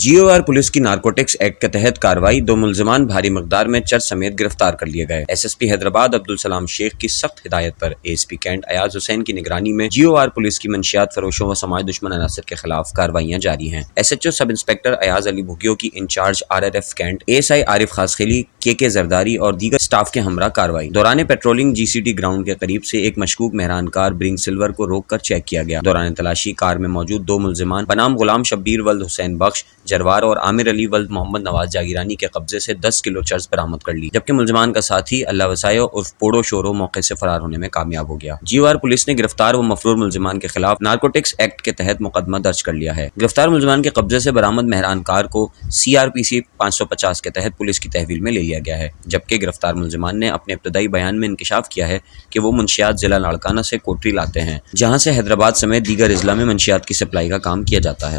GOR police की narcotics act के तहत कार्रवाई, 2 मुलजिमान भारी मकदार में चरस समेत गिरफ्तार कर लिए गए। SSP हैदराबाद अब्दुल सलाम शेख की सख्त हिदायत पर ASP कैंट अयाज हुसैन की निगरानी में GOR पुलिस की मंशियात फरोशों व समाज दुश्मन अनासर के खिलाफ कार्रवाइयां जारी हैं। SHO sub inspector Ayaz Ali भुगियो की in charge RRF cantt, ASI Arif खासखेली, KK Zardari और दीगर स्टाफ के हमरा कार्रवाई दौरान पेट्रोलिंग GCT ग्राउंड के करीब से एक मशकूक मेहरान कार ब्रिंग सिल्वर को रोक कर चेक किया गया। दौरान तलाशी कार में मौजूद 2 मुलजिमान बनाम गुलाम शब्बीर वल्द हुसैन बख्श जरवार और आमिर अली वल्द मोहम्मद नवाज जागीरानी के कब्जे से 10 किलो चर्स बरामद कर ली, जबकि मुलजमान का साथी अल्लाह वसायो उर्फ पोड़ो शोरो मौके से फरार होने में कामयाब हो गया। GOR पुलिस ने गिरफ्तार व मफरूर मुलजिमान के खिलाफ नारकोटिक्स एक्ट के तहत मुकदमा दर्ज कर लिया है। गिरफ्तार मुलजमान के कब्जे से बरामद मेहरान कार को CRPC 550 के तहत पुलिस की तहवील में ले लिया गया है, जबकि गिरफ्तार मुलजिमान ने अपने इब्तदाई बयान में इंकशाफ किया है कि वो मुंशियात जिला लाड़काना से कोटरी लाते हैं, जहाँ से हैदराबाद समेत दीगर अजला में मंशियात की सप्लाई का काम किया जाता है।